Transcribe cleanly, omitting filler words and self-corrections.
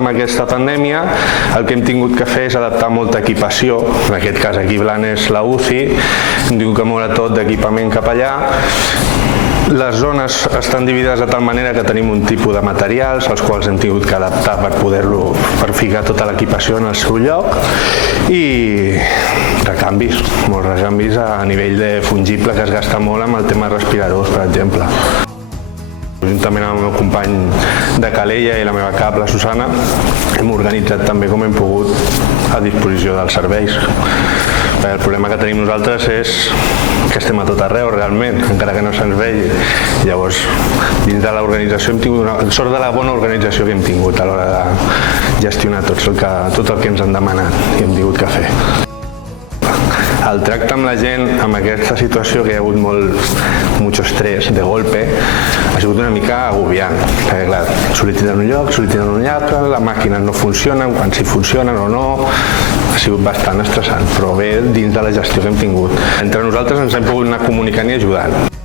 amb aquesta pandèmia, el que hem tingut que fer és adaptar molta equipació. En aquest cas aquí Blanes la UCI, hem tingut que moure tot d'equipament cap allà. Les zones estan dividides de tal manera que tenim un tipus de materials als quals hem tingut que adaptar per ficar tota l'equipació en el seu lloc i recanvis, molts recanvis a nivell de fungible que es gasta molt amb el tema de respiradors, per exemple. Juntament amb el meu company de Calella i la meva cap, la Susana, hem organitzat també com hem pogut a disposició dels serveis. El problema que tenim nosaltres és que estem a tot arreu realment, encara que no se'ns vegi. Llavors, dins de l'organització hem tingut sort de la bona organització que hem tingut a l'hora de gestionar tot el que ens han demanat i hem tingut que fer. El tracte amb la gent, amb aquesta situació que hi ha hagut molt estrès, de golpe, ha sigut una mica agobiant. Perquè, clar, sol·liciten un lloc, sol·liciten un altre, les màquines no funcionen, quan sí funcionen o no, ha sigut bastant estressant, però bé dins de la gestió que hem tingut. Entre nosaltres ens hem pogut anar comunicant i ajudant.